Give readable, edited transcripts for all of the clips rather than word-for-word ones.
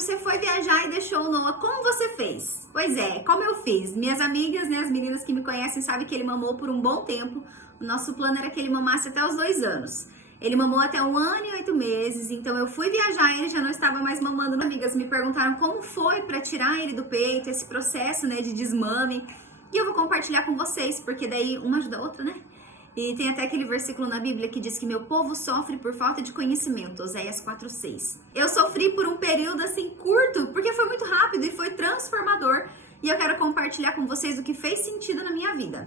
você foi viajar e deixou o Noah, como você fez? Pois é, como eu fiz. Minhas amigas, né, as meninas que me conhecem sabem que ele mamou por um bom tempo. O nosso plano era que ele mamasse até os 2 anos. Ele mamou até 1 ano e 8 meses, então eu fui viajar e ele já não estava mais mamando. Amigas me perguntaram como foi para tirar ele do peito, esse processo, né, de desmame. E eu vou compartilhar com vocês, porque daí uma ajuda a outra, né? E tem até aquele versículo na Bíblia que diz que meu povo sofre por falta de conhecimento, Oséias 4:6. Eu sofri por um período assim curto, porque foi muito rápido e foi transformador. E eu quero compartilhar com vocês o que fez sentido na minha vida.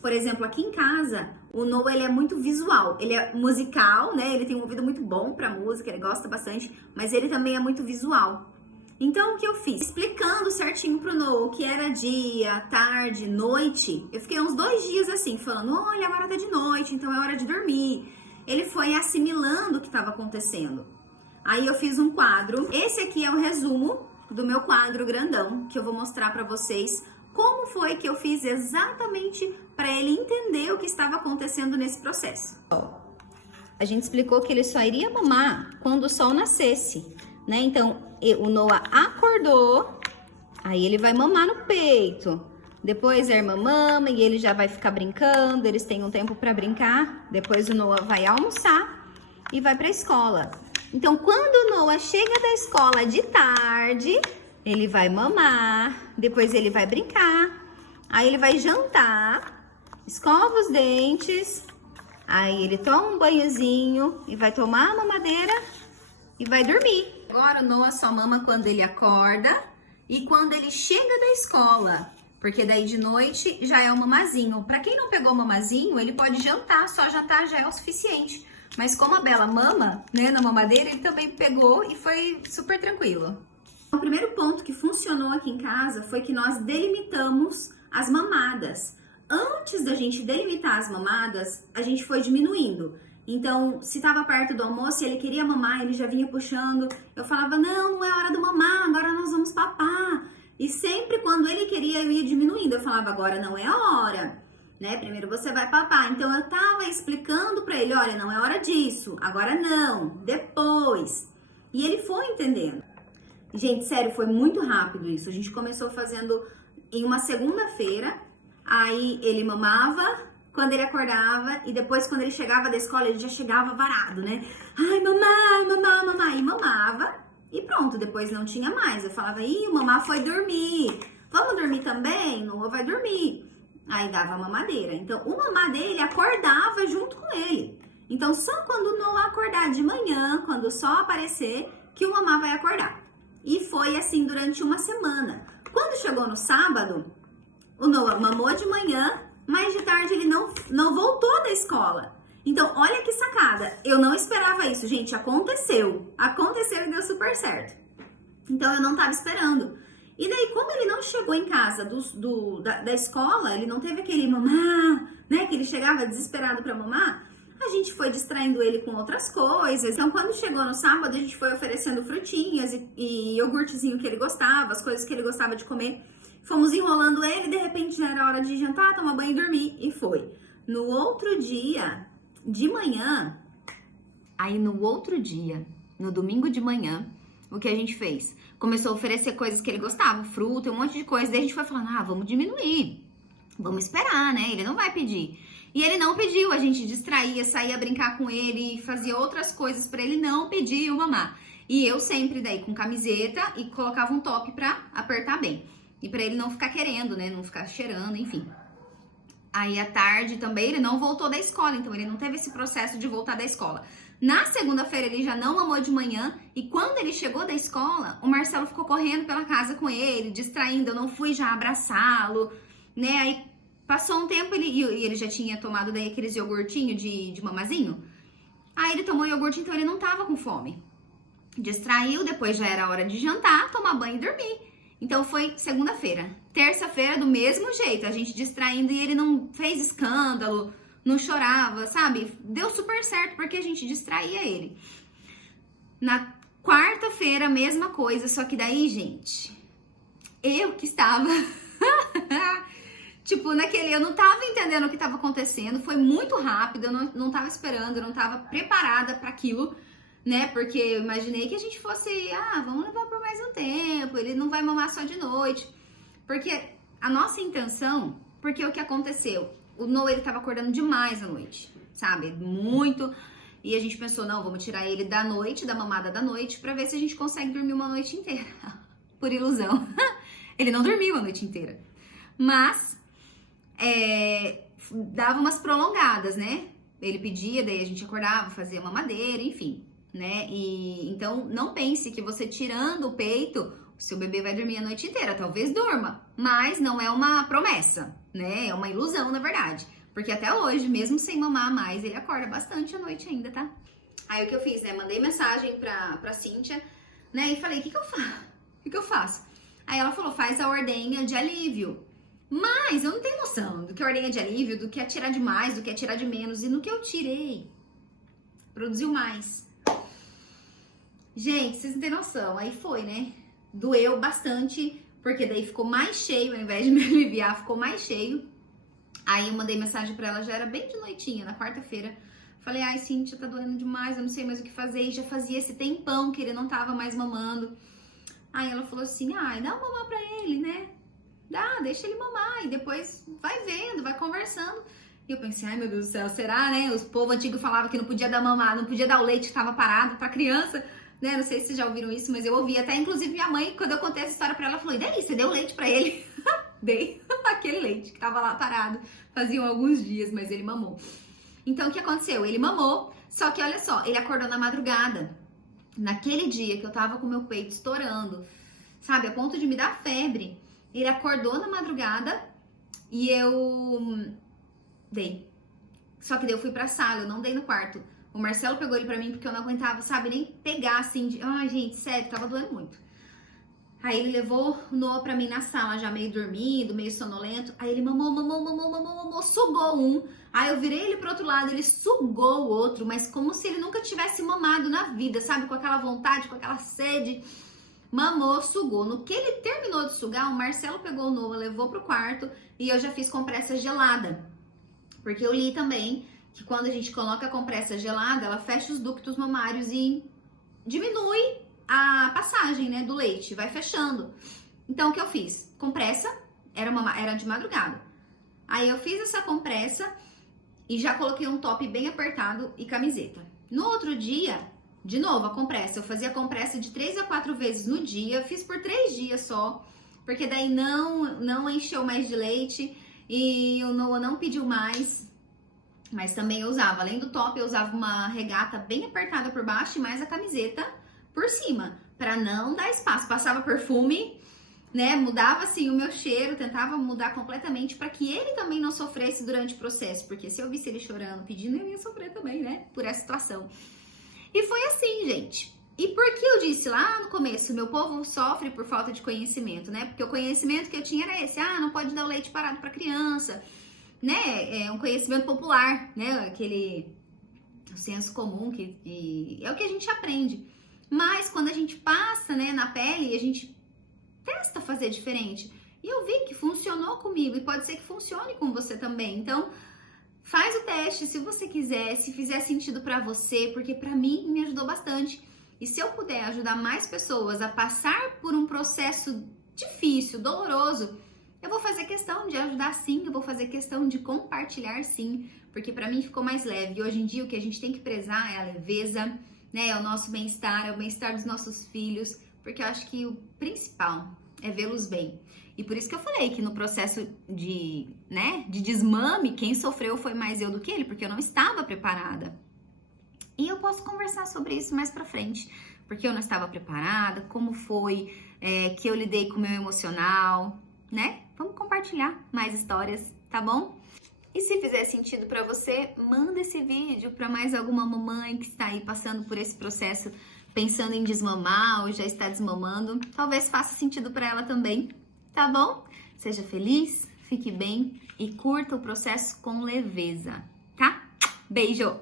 Por exemplo, aqui em casa, o Noah, ele é muito visual, ele é musical, né? Ele tem um ouvido muito bom pra música, ele gosta bastante, mas ele também é muito visual. Então, o que eu fiz? Explicando certinho pro Noah o que era dia, tarde, noite. Eu fiquei uns 2 dias assim, falando, olha, agora tá de noite, então é hora de dormir. Ele foi assimilando o que estava acontecendo. Aí eu fiz um quadro. Esse aqui é o resumo do meu quadro grandão, que eu vou mostrar pra vocês como foi que eu fiz exatamente para ele entender o que estava acontecendo nesse processo. A gente explicou que ele só iria mamar quando o sol nascesse, né? Então, o Noah acordou, aí ele vai mamar no peito. Depois a irmã mama e ele já vai ficar brincando, eles têm um tempo para brincar. Depois o Noah vai almoçar e vai para a escola. Então, quando o Noah chega da escola de tarde, ele vai mamar, depois ele vai brincar, aí ele vai jantar, escova os dentes, aí ele toma um banhozinho e vai tomar a mamadeira e vai dormir. Agora o Noah só mama quando ele acorda e quando ele chega da escola, porque daí de noite já é o mamazinho. Para quem não pegou o mamazinho, ele pode jantar, só jantar já é o suficiente. Mas como a Bela mama, né, na mamadeira, ele também pegou e foi super tranquilo. O primeiro ponto que funcionou aqui em casa foi que nós delimitamos as mamadas. Antes da gente delimitar as mamadas, a gente foi diminuindo. Então, se estava perto do almoço e ele queria mamar, ele já vinha puxando. Eu falava, não é hora do mamar, agora nós vamos papar. E sempre quando ele queria, eu ia diminuindo. Eu falava, agora não é a hora, né? Primeiro você vai papar. Então, eu tava explicando para ele, olha, não é hora disso, agora não, depois. E ele foi entendendo. Gente, sério, foi muito rápido isso. A gente começou fazendo em uma segunda-feira, aí ele mamava quando ele acordava e depois quando ele chegava da escola, ele já chegava varado, né? Ai, mamar, e mamava e pronto, depois não tinha mais. Eu falava, ih, o mamá foi dormir, vamos dormir também? Noah vai dormir. Aí dava a mamadeira. Então, o mamá dele acordava junto com ele. Então, só quando o Noah acordar de manhã, quando o sol aparecer, que o mamá vai acordar. E foi assim durante uma semana. Quando chegou no sábado, o Noah mamou de manhã, mas de tarde ele não voltou da escola. Então, olha que sacada. Eu não esperava isso, gente. Aconteceu. Aconteceu e deu super certo. Então, eu não estava esperando. E daí, quando ele não chegou em casa da escola, ele não teve aquele mamar, né? Que ele chegava desesperado para mamar. A gente foi distraindo ele com outras coisas. Então, quando chegou no sábado, a gente foi oferecendo frutinhas e iogurtezinho que ele gostava, as coisas que ele gostava de comer. Fomos enrolando ele, de repente já era hora de jantar, tomar banho e dormir. E foi. No outro dia, de manhã, no domingo de manhã, o que a gente fez? Começou a oferecer coisas que ele gostava, fruta, um monte de coisa. Daí a gente foi falando, vamos diminuir. Vamos esperar, né? Ele não vai pedir. E ele não pediu, a gente distraía, saía brincar com ele, fazia outras coisas pra ele não pedir o mamar. E eu sempre daí com camiseta e colocava um top pra apertar bem. E pra ele não ficar querendo, né, não ficar cheirando, enfim. Aí à tarde também ele não voltou da escola, então ele não teve esse processo de voltar da escola. Na segunda-feira ele já não mamou de manhã e quando ele chegou da escola, o Marcelo ficou correndo pela casa com ele, distraindo, eu não fui já abraçá-lo, né, aí passou um tempo e ele já tinha tomado daí aqueles iogurtinhos de mamazinho. Aí ele tomou iogurte, então ele não tava com fome. Distraiu, depois já era hora de jantar, tomar banho e dormir. Então foi segunda-feira. Terça-feira, do mesmo jeito, a gente distraindo e ele não fez escândalo, não chorava, sabe? Deu super certo porque a gente distraía ele. Na quarta-feira, mesma coisa, só que daí, gente, eu que estava... Tipo, eu não tava entendendo o que tava acontecendo, foi muito rápido, eu não tava esperando, eu não tava preparada para aquilo, né? Porque eu imaginei que a gente fosse, vamos levar por mais tempo, ele não vai mamar só de noite. Porque a nossa intenção, porque o que aconteceu? O Noah, ele tava acordando demais à noite, sabe? Muito. E a gente pensou, não, vamos tirar ele da noite, da mamada da noite, pra ver se a gente consegue dormir uma noite inteira. Por ilusão. Ele não dormiu a noite inteira. Mas, dava umas prolongadas, né? Ele pedia, daí a gente acordava, fazia mamadeira, enfim, né? E então, não pense que você tirando o peito, o seu bebê vai dormir a noite inteira. Talvez durma, mas não é uma promessa, né? É uma ilusão, na verdade. Porque até hoje, mesmo sem mamar mais, ele acorda bastante à noite ainda, tá? Aí o que eu fiz, né? Mandei mensagem pra Cíntia, né? E falei, o que eu faço? O que eu faço? Aí ela falou, faz a ordenha de alívio. Mas eu não tenho noção do que é ordenha de alívio, do que é tirar de mais, do que é tirar de menos. E no que eu tirei, produziu mais. Gente, vocês não têm noção. Aí foi, né? Doeu bastante, porque daí ficou mais cheio, ao invés de me aliviar, ficou mais cheio. Aí eu mandei mensagem pra ela, já era bem de noitinha, na quarta-feira. Falei, ai, Cíntia, tá doendo demais, eu não sei mais o que fazer. E já fazia esse tempão que ele não tava mais mamando. Aí ela falou assim, ai, dá um mamar pra ele, né? Dá, deixa ele mamar e depois vai vendo, vai conversando. E eu pensei, ai meu Deus do céu, será, né? Os povo antigo falava que não podia dar mamar, não podia dar o leite que tava parado pra criança, né? Não sei se vocês já ouviram isso, mas eu ouvi. Até inclusive minha mãe, quando eu contei essa história pra ela, falou, e daí, você deu leite pra ele? Dei aquele leite que tava lá parado, faziam alguns dias, mas ele mamou. Então o que aconteceu? Ele mamou, só que olha só, ele acordou na madrugada. Naquele dia que eu tava com meu peito estourando, sabe, a ponto de me dar febre, ele acordou na madrugada e eu dei. Só que daí eu fui pra sala, eu não dei no quarto. O Marcelo pegou ele pra mim porque eu não aguentava, sabe, nem pegar assim. Ai, gente, sério, tava doendo muito. Aí ele levou o Noah pra mim na sala, já meio dormindo, meio sonolento. Aí ele mamou, sugou um. Aí eu virei ele pro outro lado, ele sugou o outro, mas como se ele nunca tivesse mamado na vida, sabe? Com aquela vontade, com aquela sede. Mamou, sugou. No que ele terminou de sugar, o Marcelo pegou o Noah, levou pro quarto e eu já fiz compressa gelada. Porque eu li também que quando a gente coloca a compressa gelada, ela fecha os ductos mamários e diminui a passagem, né, do leite, vai fechando. Então, o que eu fiz? Compressa, era de madrugada. Aí eu fiz essa compressa e já coloquei um top bem apertado e camiseta. No outro dia, de novo, a compressa. Eu fazia compressa de 3 a 4 vezes no dia, fiz por 3 dias só, porque daí não encheu mais de leite e o Noah não pediu mais. Mas também eu usava, além do top, eu usava uma regata bem apertada por baixo e mais a camiseta por cima, para não dar espaço. Passava perfume, né? Mudava assim o meu cheiro, tentava mudar completamente para que ele também não sofresse durante o processo, porque se eu visse ele chorando, pedindo, ele ia sofrer também, né? Por essa situação. E foi assim, gente. E por que eu disse lá no começo, meu povo sofre por falta de conhecimento, né? Porque o conhecimento que eu tinha era esse, não pode dar o leite parado para criança, né? É um conhecimento popular, né? Aquele senso comum que é o que a gente aprende. Mas quando a gente passa, né, na pele, a gente testa fazer diferente. E eu vi que funcionou comigo e pode ser que funcione com você também. Então, faz o teste se você quiser, se fizer sentido pra você, porque pra mim me ajudou bastante. E se eu puder ajudar mais pessoas a passar por um processo difícil, doloroso, eu vou fazer questão de ajudar sim, eu vou fazer questão de compartilhar sim, porque pra mim ficou mais leve. E hoje em dia o que a gente tem que prezar é a leveza, né, é o nosso bem-estar, é o bem-estar dos nossos filhos, porque eu acho que o principal é vê-los bem. E por isso que eu falei que no processo de desmame, quem sofreu foi mais eu do que ele, porque eu não estava preparada. E eu posso conversar sobre isso mais pra frente, porque eu não estava preparada, como foi que eu lidei com o meu emocional, né? Vamos compartilhar mais histórias, tá bom? E se fizer sentido pra você, manda esse vídeo pra mais alguma mamãe que está aí passando por esse processo, pensando em desmamar ou já está desmamando. Talvez faça sentido pra ela também, tá bom? Seja feliz, fique bem e curta o processo com leveza, tá? Beijo!